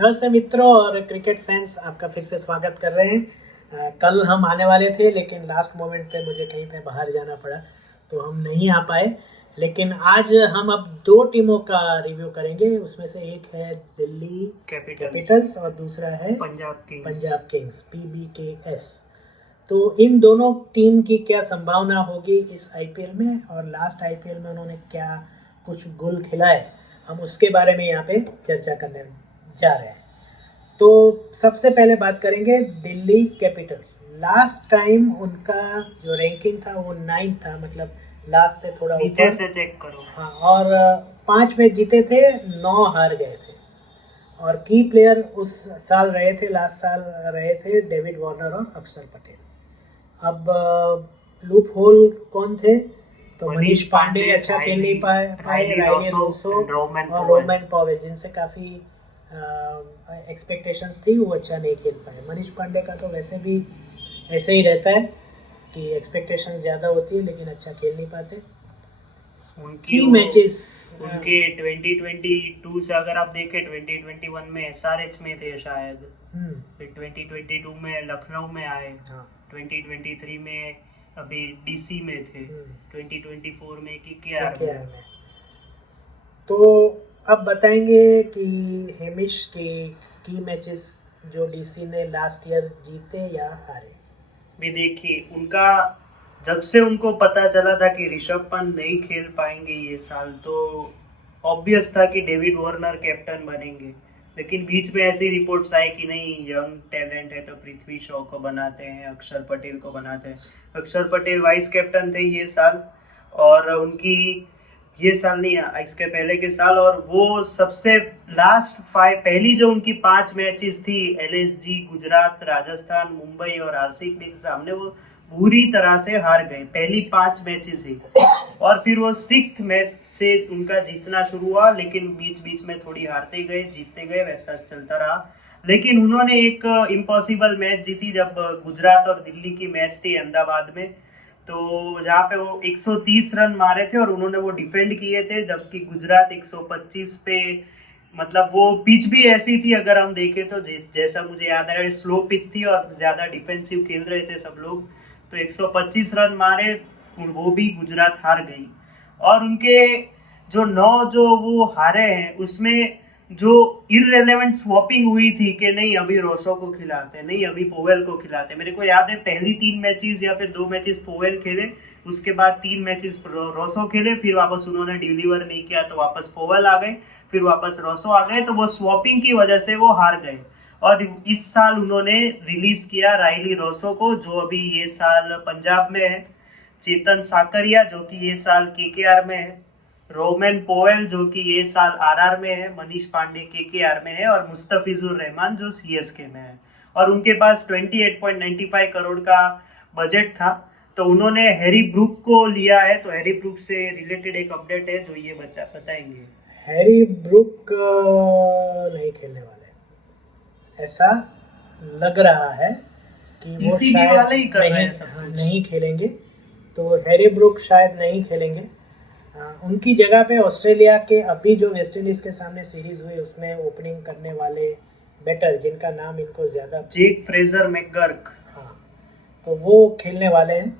नमस्ते मित्रों और क्रिकेट फैंस, आपका फिर से स्वागत कर रहे हैं। कल हम आने वाले थे लेकिन लास्ट मोमेंट पे मुझे कहीं पे बाहर जाना पड़ा तो हम नहीं आ पाए। लेकिन आज हम अब दो टीमों का रिव्यू करेंगे। उसमें से एक है दिल्ली कैपिटल्स और दूसरा है पंजाब किंग्स PBKS। तो इन दोनों टीम की क्या संभावना होगी इस आईपीएल में और लास्ट आईपीएल में उन्होंने क्या कुछ गुल खिलाए, हम उसके बारे में यहाँ पे चर्चा करने जा रहे हैं। तो सबसे पहले बात करेंगे दिल्ली कैपिटल्स। लास्ट टाइम उनका जो रैंकिंग था वो 9 था, मतलब लास्ट से थोड़ा नीचे से चेक करो। हाँ, और 5 मैच जीते थे, 9 हार गए थे। और की प्लेयर उस साल रहे थे, लास्ट साल रहे थे डेविड वार्नर और अक्षर पटेल। अब लूप होल कौन थे? तो मनीष पांडे अच्छा खेल नहीं पाए, रायली रोसो और रोमन पॉवेल, जिनसे काफ़ी एक्सपेक्टेशंस थी, वो अच्छा नहीं खेल पाए। मनीष पांडे का तो वैसे भी ऐसे ही रहता है कि एक्सपेक्टेशंस ज़्यादा होती है लेकिन अच्छा खेल नहीं पाते। उनकी मैचेस उनके 2022 से अगर आप देखें, 2021 में एसआरएच में थे शायद, फिर 2022 में लखनऊ में आए, 2023 में अभी डीसी में थे, 2024 में केकेआर में। तो अब बताएंगे कि हेमिश के की मैचेस जो डीसी ने लास्ट ईयर जीते या हारे। भी देखिए, उनका जब से उनको पता चला था कि ऋषभ पंत नहीं खेल पाएंगे ये साल, तो ऑब्वियस था कि डेविड वार्नर कैप्टन बनेंगे। लेकिन बीच में ऐसी रिपोर्ट्स आई कि नहीं, यंग टैलेंट है तो पृथ्वी शॉ को बनाते हैं, अक्षर पटेल को बनाते हैं। अक्षर पटेल वाइस कैप्टन थे ये साल, और उनकी ये साल नहीं, इसके पहले के साल, और वो सबसे लास्ट पहली जो उनकी 5 मैचेस थी LSG, गुजरात, राजस्थान, मुंबई और RCB के सामने, वो बुरी तरह से हार गए पहली 5 मैचेस ही। और फिर वो 6th मैच से उनका जीतना शुरू हुआ, लेकिन बीच बीच में थोड़ी हारते गए, जीतते गए, वैसा चलता रहा। लेकिन उन्होंने एक इम्पॉसिबल मैच जीती जब गुजरात और दिल्ली की मैच थी अहमदाबाद में, तो जहाँ पे वो 130 रन मारे थे और उन्होंने वो डिफेंड किए थे, जबकि गुजरात 125 पे, मतलब वो पिच भी ऐसी थी, अगर हम देखें तो जैसा मुझे याद है, स्लो पिच थी और ज़्यादा डिफेंसिव खेल रहे थे सब लोग। तो 125 रन मारे, वो भी गुजरात हार गई। और उनके जो वो हारे हैं, उसमें जो इररेलेवेंट स्वॉपिंग हुई थी कि नहीं अभी रोसो को खिलाते, नहीं अभी पोवेल को खिलाते। मेरे को याद है पहली 3 मैचेस या फिर 2 मैचेस पोवेल खेले, उसके बाद 3 मैचेस रोसो खेले, फिर वापस उन्होंने डिलीवर नहीं किया तो वापस पोवेल आ गए, फिर वापस रोसो आ गए। तो वो स्वॉपिंग की वजह से वो हार गए। और इस साल उन्होंने रिलीज किया रायली रोसो को, जो अभी ये साल पंजाब में है, चेतन साकरिया जो कि ये साल केकेआर में है, रोमन पोवेल जो कि ये साल आरआर में है, मनीष पांडे केकेआर में है, और मुस्तफिजुर रहमान जो सीएसके में है। और उनके पास 28.95 करोड़ का बजट था, तो उन्होंने हैरी ब्रूक को लिया है। तो हैरी ब्रूक से रिलेटेड एक अपडेट है जो ये बताएंगे। हैरी ब्रूक नहीं खेलने वाले, ऐसा लग रहा है कि वो शायद वाले ही कर रहे हैं सब कुछ। नहीं खेलेंगे। तो हैरी ब्रूक शायद नहीं खेलेंगे। उनकी जगह पे ऑस्ट्रेलिया के अभी जो वेस्ट इंडीज के सामने सीरीज हुई उसमें ओपनिंग करने वाले बैटर, जिनका नाम इनको ज़्यादा, जेक फ्रेजर मैकगर्क, हाँ, तो वो खेलने वाले हैं।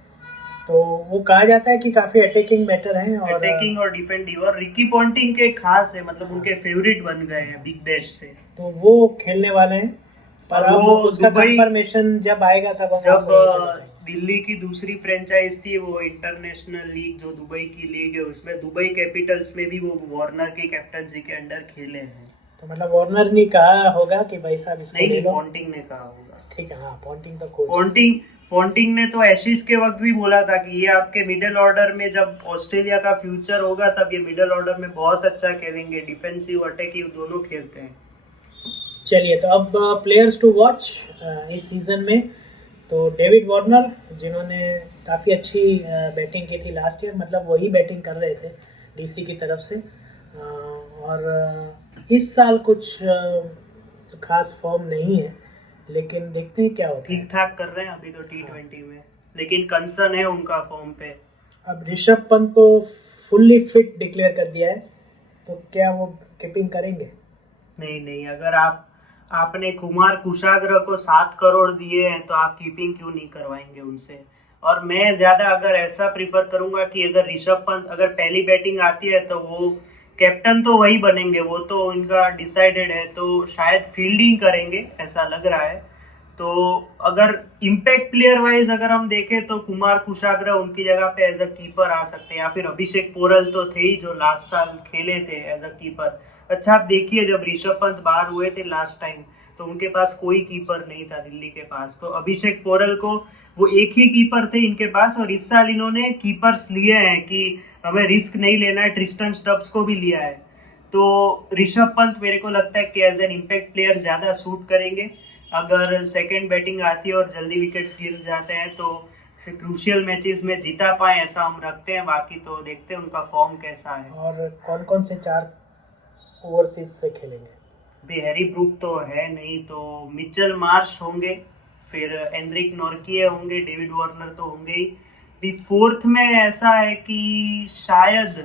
तो वो कहा जाता है कि काफ़ी अटैकिंग बैटर हैं और अटैकिंग और डिफेंडिव, और रिकी पॉन्टिंग के खास है, मतलब उनके फेवरेट बन गए हैं बिग बैश से। तो वो खेलने वाले हैं। पर अब उसका कंफर्मेशन जब आएगा तब जब दिल्ली की दूसरी फ्रेंचाइज थी, वो इंटरनेशनल लीग जो दुबई की लीग है, उसमें दुबई कैपिटल्स में भी वो वार्नर की कैप्टनसी के अंडर खेले हैं। तो मतलब वार्नर ने कहा होगा कि भाई साहब इसको ले लो। पॉन्टिंग ने कहा होगा। ठीक है, हाँ, पॉन्टिंग तो कोच, पॉन्टिंग ने तो एशिज के वक्त भी बोला था कि ये आपके मिडिल ऑर्डर में जब ऑस्ट्रेलिया का फ्यूचर होगा तब ये मिडिल ऑर्डर में बहुत अच्छा खेलेंगे, डिफेंसिव अटैकिंग दोनों खेलते हैं। चलिए, तो अब प्लेयर्स टू वॉच इस सीज़न में, तो डेविड वार्नर जिन्होंने काफ़ी अच्छी बैटिंग की थी लास्ट ईयर, मतलब वही बैटिंग कर रहे थे डीसी की तरफ से, और इस साल कुछ खास फॉर्म नहीं है, लेकिन देखते हैं क्या होता है। ठीक ठाक कर रहे हैं अभी तो T20 में, लेकिन कंसर्न है उनका फॉर्म पे। अब ऋषभ पंत को फुल्ली फिट डिक्लेयर कर दिया है, तो क्या वो कीपिंग करेंगे? नहीं, अगर आप आपने कुमार कुशाग्र को 7 करोड़ दिए हैं तो आप कीपिंग क्यों नहीं करवाएंगे उनसे। और मैं ज्यादा अगर ऐसा प्रिफर करूंगा कि अगर ऋषभ पंत अगर पहली बैटिंग आती है तो वो कैप्टन तो वही बनेंगे, वो तो इनका डिसाइडेड है, तो शायद फील्डिंग करेंगे ऐसा लग रहा है। तो अगर इम्पैक्ट प्लेयर वाइज अगर हम देखें तो कुमार कुशाग्र उनकी जगह पे एज अ कीपर आ सकते हैं, या फिर अभिषेक पोरल तो थे ही जो लास्ट साल खेले थे एज अ कीपर। अच्छा आप देखिए जब ऋषभ पंत बाहर हुए थे लास्ट टाइम तो उनके पास कोई कीपर नहीं था दिल्ली के पास, तो अभिषेक पोरल को वो एक ही कीपर थे इनके पास, और इस साल इन्होंने कीपर्स लिए हैं कि हमें रिस्क नहीं लेना है, ट्रिस्टन स्टब्स को भी लिया है। तो ऋषभ पंत मेरे को लगता है कि एज एन इम्पैक्ट प्लेयर ज़्यादा सूट करेंगे। अगर सेकंड बैटिंग आती है और जल्दी विकेट्स गिर जाते हैं तो क्रूशियल मैचेस में जीता पाए ऐसा हम रखते हैं, बाकी तो देखते हैं उनका फॉर्म कैसा है। और कौन कौन से 4 ओवरसीज से खेलेंगे? भी हैरी ब्रूक तो है नहीं, तो मिचेल मार्श होंगे, फिर एंड्रिक नॉर्किए होंगे, डेविड वार्नर तो होंगे ही। भी फोर्थ में ऐसा है कि शायद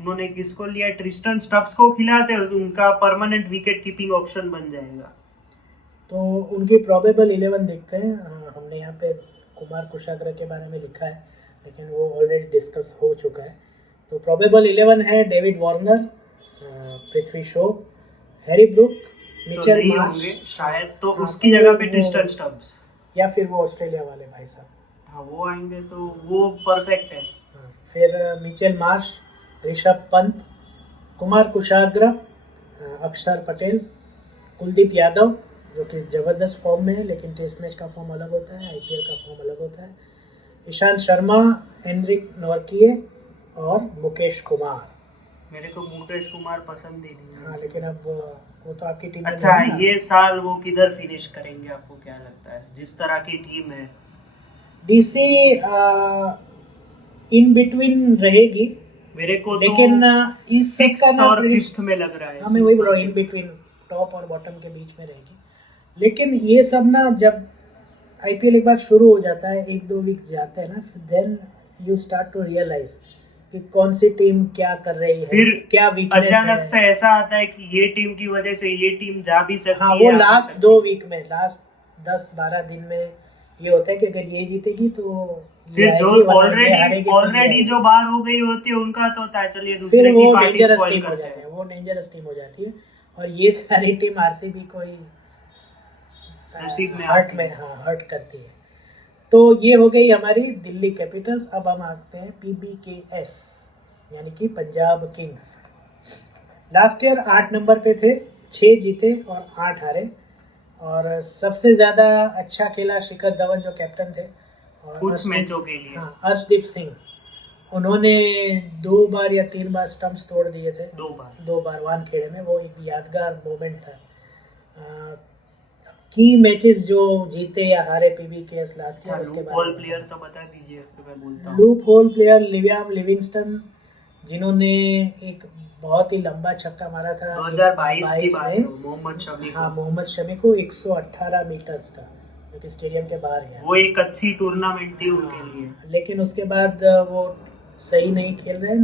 उन्होंने किसको लिया, ट्रिस्टन स्टब्स को खिलाते हो तो उनका परमानेंट विकेट कीपिंग ऑप्शन बन जाएगा। तो उनकी प्रोबेबल 11 देखते हैं। हमने यहाँ पे कुमार कुशाग्र के बारे में लिखा है लेकिन वो ऑलरेडी डिस्कस हो चुका है। तो प्रोबेबल 11 है David Warner, Prithvi Shaw, Harry Brook, तो मिचेल नहीं मार्श होंगे शायद, तो हाँ, उसकी तो जगह पे वो- ट्रिस्टन स्टब्स, या फिर वो ऑस्ट्रेलिया वाले भाई साहब। हाँ वो आएंगे तो वो परफेक्ट है। हाँ, फिर मिचेल मार्श, ऋषभ पंत, कुमार कुशाग्र, अक्षर पटेल, कुलदीप यादव जो कि ज़बरदस्त फॉर्म में है लेकिन टेस्ट मैच का फॉर्म अलग होता है, आईपीएल का फॉर्म अलग होता है, ईशांत शर्मा, एंड्रिक नॉर्किए और मुकेश कुमार। मेरे को मुकेश कुमार पसंद ही नहीं हाँ है। लेकिन अब वो तो आपकी टीम में अच्छा नहीं है ना। ये साल वो किधर फिनिश करेंगे आपको क्या लगता है, जिस तरह की टीम है? डीसी इन बिटवीन रहेगी मेरे को तो लेकिन इस सब का 6 ना और predict- 5th में लग रहा है। हाँ मैं वही बोल रहा हूँ, 6th इन और बिटवीन टॉप और बॉटम के बीच में रहेगी। लेकिन ये सब ना जब आईपीएल एक बार शुरू हो जाता है, 1-2 वीक जाते हैं ना, then you start to realise कि कौन सी टीम क्या कर रही है, फिर क्या वीकनेस अचानक है। से ऐसा आता है कि ये टीम की वजह से ये टीम जा भी सकती हाँ है, वो आ भी लास्ट सकती 2 वीक में, लास्ट 10-12 दिन में ये होता है कि अगर ये जीतेगी तो ये फिर जो आएगी, वरना ये हारेगी तो ये ऑलरेडी आएगी। जो बाहर हो गई होती है उनका तो होता है चलिए फिर दूसरे वो की पार्टी डेंजरस स्पॉइल टीम हो करते जाते हैं, हैं। वो डेंजरस टीम हो जाती है। और ये सारी टीम आरसीबी को ही नसीब में हर्ट आती में है। हाँ हर्ट करती है। तो ये हो गई हमारी दिल्ली कैपिटल्स। अब हम आते हैं पीबीकेएस यानी कि Punjab Kings. Last year 8 number पे थे, 6 जीते और 8 हारे। और सबसे ज़्यादा अच्छा खेला शिखर धवन जो कैप्टन थे, और कुछ अर्शदीप- मैचों के लिए हाँ अर्शदीप सिंह, उन्होंने 2 बार या 3 बार स्टंप्स तोड़ दिए थे, 2 बार। 2 बार वानखेड़े में। वो एक यादगार मोमेंट था। की मैचेस जो जीते या हारे पीबीकेएस लास्ट अच्छा ईयर, उसके लूप होल बारे में प्लेयर तो बता दीजिए फिर मैं बोलता हूँ। लूप होल प्लेयर लिवियम लिविंगस्टन, जिन्होंने एक बहुत ही लंबा छक्का मारा था 2022 की 22 बात में। है, मोहम्मद शमी हाँ को। मोहम्मद शमी को 118 मीटर्स का, जो कि स्टेडियम के बाहर गया। वो एक अच्छी टूर्नामेंट थी उनके लिए। लेकिन उसके बाद वो सही नहीं खेल रहे,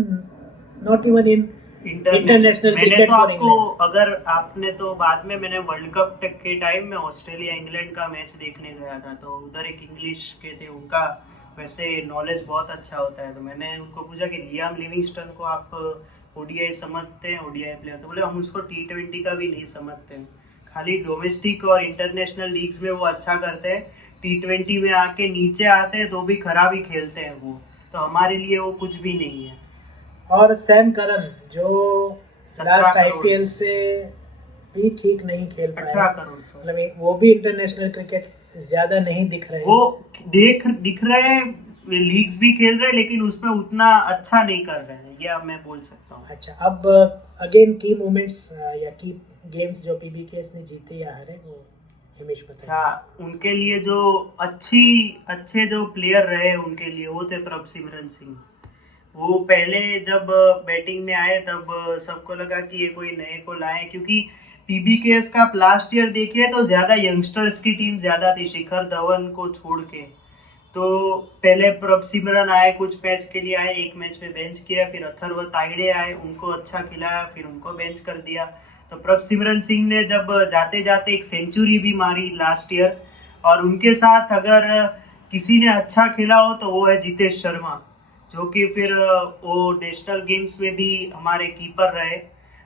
नॉट इवन इन इंटरनेशनल मैंने क्रिकेट तो फॉर आपको, इंग्लैंड। अगर आपने तो बाद में, मैंने वर्ल्ड कप के टाइम में ऑस्ट्रेलिया इंग्लैंड का मैच देखने गया था, तो उधर एक इंग्लिश के थे, उनका वैसे नॉलेज बहुत अच्छा होता है, तो मैंने उनको पूछा कि लियाम लिविंगस्टन को आप ओडीआई समझते हैं, ओडीआई प्लेयर? तो बोले हम उसको T20 का भी नहीं समझते हैं, खाली डोमेस्टिक और इंटरनेशनल लीग्स में वो अच्छा करते हैं, T20 में आके नीचे आते हैं तो भी खराब ही खेलते हैं वो, तो हमारे लिए वो कुछ भी नहीं है। और सैम करन जो 17 लास्ट करोड़। आईपीएल से भी ठीक नहीं खेल 18 पाया, करोड़ सौ। मतलब वो भी इंटरनेशनल क्रिकेट ज्यादा नहीं दिख रहे। वो दिख रहे हैं, लीग्स भी खेल रहे हैं, लेकिन उसमें उतना अच्छा नहीं कर रहे हैं, ये अब मैं बोल सकता हूँ। अच्छा अब अगेन की मोमेंट्स या की गेम्स जो पीबीकेएस ने जीते या हारे, वो हिमेश बताइए। अच्छा उनके लिए जो अच्छे जो प्लेयर रहे उनके लिए वो थे प्रभ सिमरन सिंह। वो पहले जब बैटिंग में आए तब सबको लगा कि ये कोई नए को लाए, क्योंकि पीबीकेएस का लास्ट ईयर देखिए तो ज़्यादा यंगस्टर्स की टीम ज़्यादा थी, शिखर धवन को छोड़ के। तो पहले प्रभ सिमरन आए, कुछ मैच के लिए आए, एक मैच में बेंच किया, फिर अथर्व ताइडे आए, उनको अच्छा खिलाया, फिर उनको बेंच कर दिया। तो तो प्रभसिमरन सिंह ने जब जाते जाते एक सेंचुरी भी मारी लास्ट ईयर, और उनके साथ अगर किसी ने अच्छा खेला हो तो वो है जितेश शर्मा, जो कि फिर वो नेशनल गेम्स में भी हमारे कीपर रहे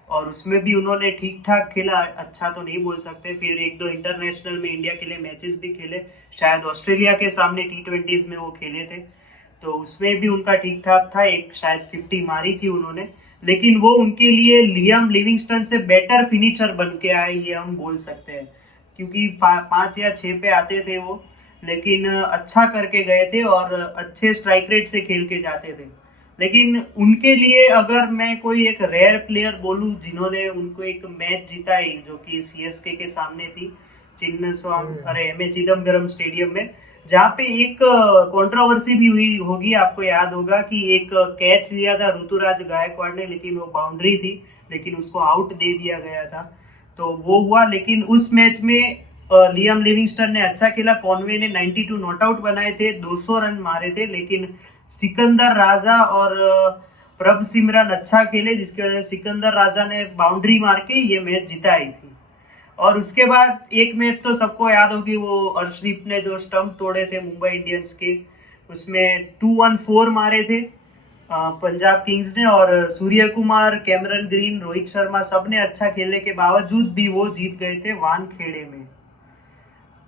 और उसमें भी उन्होंने ठीक ठाक खेला, अच्छा तो नहीं बोल सकते। फिर एक दो इंटरनेशनल में इंडिया के लिए मैचेस भी खेले, शायद ऑस्ट्रेलिया के सामने T20s में वो खेले थे, तो उसमें भी उनका ठीक ठाक था, एक शायद 50 मारी थी उन्होंने। लेकिन वो उनके लिए लियाम लिविंगस्टन से बेटर फिनिशर बन के आए, ये हम बोल सकते हैं, क्योंकि 5 या 6 पे आते थे वो, लेकिन अच्छा करके गए थे और अच्छे स्ट्राइक रेट से खेल के जाते थे। लेकिन उनके लिए अगर मैं कोई एक रेयर प्लेयर बोलूं जिन्होंने उनको एक मैच जिताई, जो कि CSK के सामने थी, एम ए चिदम्बरम स्टेडियम में, जहाँ पे एक कंट्रोवर्सी भी हुई होगी, आपको याद होगा कि एक कैच लिया था ऋतुराज गायकवाड़ ने, लेकिन वो बाउंड्री थी, लेकिन उसको आउट दे दिया गया था, तो वो हुआ। लेकिन उस मैच में लियाम लिविंगस्टन ने अच्छा खेला, कॉनवे ने 92 नॉट आउट बनाए थे, 200 रन मारे थे, लेकिन सिकंदर राजा और प्रभसिमरन अच्छा खेले, जिसकी वजह से सिकंदर राजा ने बाउंड्री मार के ये मैच जिताई थी। और उसके बाद एक मैच तो सबको याद होगी, वो अर्शदीप ने जो स्टंप तोड़े थे मुंबई इंडियंस के, उसमें 214 मारे थे पंजाब किंग्स ने, और सूर्य कुमार, कैमरन ग्रीन, रोहित शर्मा सब ने अच्छा खेलने के बावजूद भी वो जीत गए थे वानखेड़े में।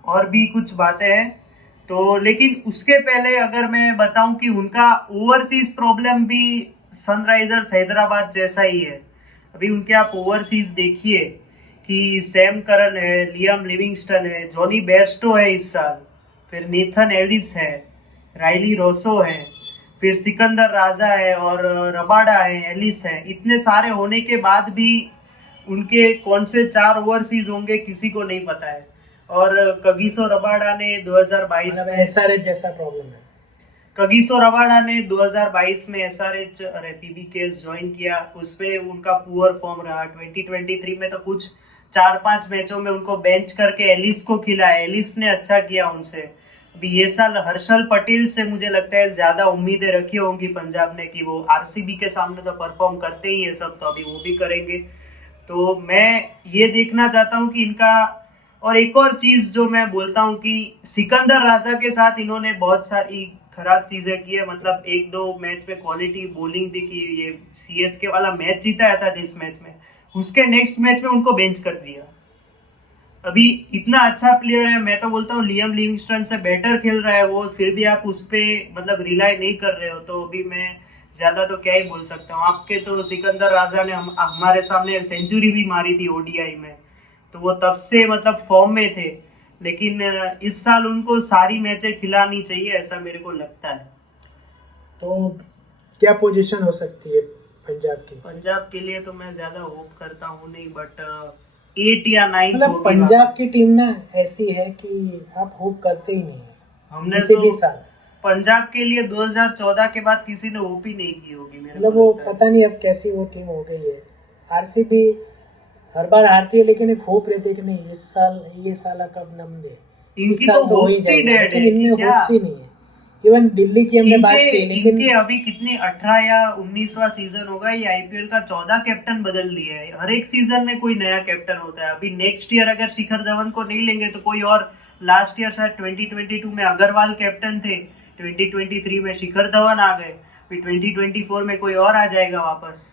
और भी कुछ बातें हैं तो, लेकिन उसके पहले अगर मैं बताऊं कि उनका ओवरसीज प्रॉब्लम भी सनराइजर्स हैदराबाद जैसा ही है। अभी उनके आप ओवरसीज देखिए कि सैम करन है, लियाम लिविंगस्टन है, जॉनी बेयरस्टो है इस साल, फिर नेथन एलिस है, राइली रोसो है, फिर सिकंदर राजा है और रबाडा है, एलिस है। इतने सारे होने के बाद भी उनके कौन से 4 ओवरसीज होंगे किसी को नहीं पता है। और कगिसो रबाडा ने 2022 में SRH जैसा प्रॉब्लम है। कगिसो रबाडा ने 2022 में SRH PBKs ज्वाइन किया, उसपे उनका पुअर फॉर्म रहा। 2023 में तो कुछ 4-5 मैचों में उनको बेंच करके एलिस को खिलाया, एलिस ने अच्छा किया उनसे। अभी ये साल हर्षल पटेल से मुझे लगता है ज्यादा उम्मीदें रखी होंगी पंजाब ने कि वो RCB के सामने तो परफॉर्म करते ही है सब, तो अभी वो भी करेंगे। तो मैं ये देखना चाहता हूँ कि इनका, और एक और चीज जो मैं बोलता हूँ कि सिकंदर राजा के साथ इन्होंने बहुत सारी खराब चीजें की है, मतलब 1-2 मैच में क्वालिटी बॉलिंग भी की। ये CSK वाला मैच जीताया था जिस मैच में, उसके नेक्स्ट मैच में उनको बेंच कर दिया। अभी इतना अच्छा प्लेयर है, मैं तो बोलता हूँ लियाम लिविंगस्टन से बेटर खेल रहा है वो, फिर भी आप उस पर मतलब रिलाई नहीं कर रहे हो, तो अभी मैं ज्यादा तो क्या ही बोल सकता हूँ। आपके तो सिकंदर राजा ने हमारे सामने सेंचुरी भी मारी थी ODI में, तो वो तब से मतलब फॉर्म में थे, लेकिन इस साल उनको सारी मैचें खिलानी चाहिए, ऐसा मेरे को लगता है। तो क्या पोजीशन हो सकती है पंजाब की? पंजाब के लिए तो मैं ज्यादा होप करता हूँ नहीं, बट 8 या 9 मतलब पंजाब की टीम ना ऐसी है कि आप होप करते ही नहीं है। हमने किसी तो भी साल पंजाब के लिए 2014 के बाद किसी ने होप ही नहीं की होगी मेरे मतलब को वो लगता है। पता नहीं अब कैसी वो टीम हो गई है। RCB हर बार हारती है, लेकिन एक होप रहती है कि नहीं इस साल ये साला कब नम दे, इनकी इस साल तो हो ही होप्स ही जाएगा, डेड लेकिन है कि इनमें क्या। होप्स ही नहीं है। इवन दिल्ली की हमने बात की, लेकिन इनके अभी कितनी 18 या 19वां सीजन होगा, ये IPL का 14 कैप्टन बदल दिया है। हर एक सीजन में कोई नया कैप्टन होता है। अभी नेक्स्ट ईयर अगर शिखर धवन को नहीं लेंगे तो कोई और, लास्ट ईयर शायद 2022 में अग्रवाल कैप्टन थे, 2023 में शिखर धवन आ गए, फिर 2024 में कोई और आ जाएगा वापस।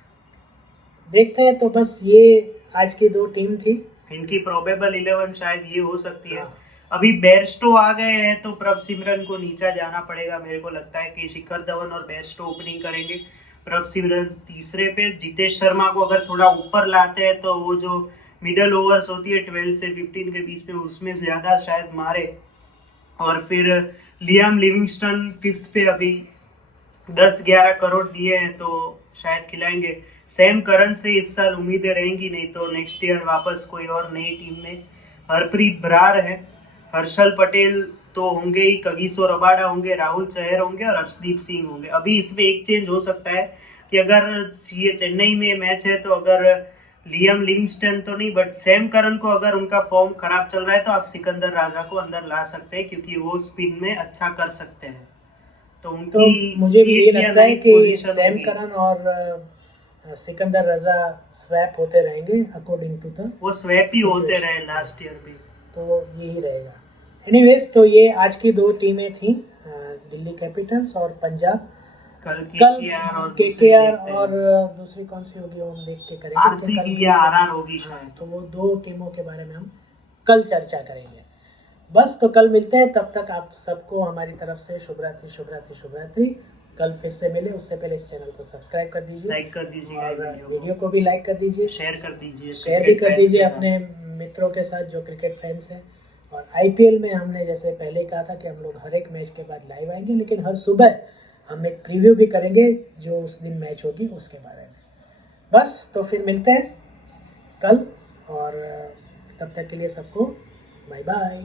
देखते हैं। तो बस ये आज की 2 टीम थी। इनकी प्रोबेबल 11 शायद ये हो सकती है। हाँ। अभी बेयरस्टो आ गए हैं तो प्रभसिमरन को नीचा जाना पड़ेगा। मेरे को लगता है कि शिखर धवन और बेयरस्टो ओपनिंग करेंगे, प्रभसिमरन तीसरे पे, जितेश शर्मा को अगर थोड़ा ऊपर लाते हैं तो वो जो मिडल ओवर्स होती है 12 से 15 के बीच में, उसमें ज्यादा शायद मारे। और फिर लियाम लिविंगस्टन 5th पे, अभी 10-11 करोड़ दिए हैं तो शायद खिलाएंगे। सैम करन से इस साल उम्मीदें रहेंगी, नहीं तो नेक्स्ट ईयर वापस कोई और नई टीम में। हरप्रीत बरार है, हर्षल पटेल तो होंगे ही, कगिसो रबाडा होंगे, राहुल चहर होंगे और अर्शदीप सिंह होंगे। अभी इसमें एक चेंज हो सकता है कि अगर चेन्नई में मैच है तो अगर लियाम लिविंगस्टन तो नहीं, बट सैम करन को अगर उनका फॉर्म खराब चल रहा है तो आप सिकंदर राजा को अंदर ला सकते हैं, क्योंकि वो स्पिन में अच्छा कर सकते हैं। तो तो उनकी मुझे भी ये 8 या लगता है 9 कि पोजीशन सैम होगी। करन और सिकंदर रजा स्वैप होते रहेंगे अकॉर्डिंग टू द, वो स्वैप ही होते रहे लास्ट ईयर भी। तो यही रहेगा। एनीवेज, तो ये आज की दो टीमें थी, दिल्ली कैपिटल्स और पंजाब। कल कल केकेआर और दूसरी कौन सी होगी वो हम देख के करेंगे। आरसीबी या आरआर होगी हाँ, शायद। तो वो दो टीमों के बारे में हम कल चर्चा करेंगे। बस, तो कल मिलते हैं, तब तक आप सबको हमारी तरफ से शुभ रात्रि, शुभ रात्रि, शुभ रात्रि। कल फिर से मिले, उससे पहले इस चैनल को सब्सक्राइब कर दीजिए, लाइक कर दीजिए और वीडियो को भी लाइक कर दीजिए, शेयर कर दीजिए, शेयर भी कर दीजिए अपने मित्रों के साथ जो क्रिकेट फैंस हैं। और आईपीएल में हमने जैसे पहले कहा था कि हम लोग हर एक मैच के बाद लाइव आएंगे, लेकिन हर सुबह हम एक प्रीव्यू भी करेंगे जो उस दिन मैच होगी उसके बारे में। बस, तो फिर मिलते हैं कल, और तब तक के लिए सबको बाय बाय।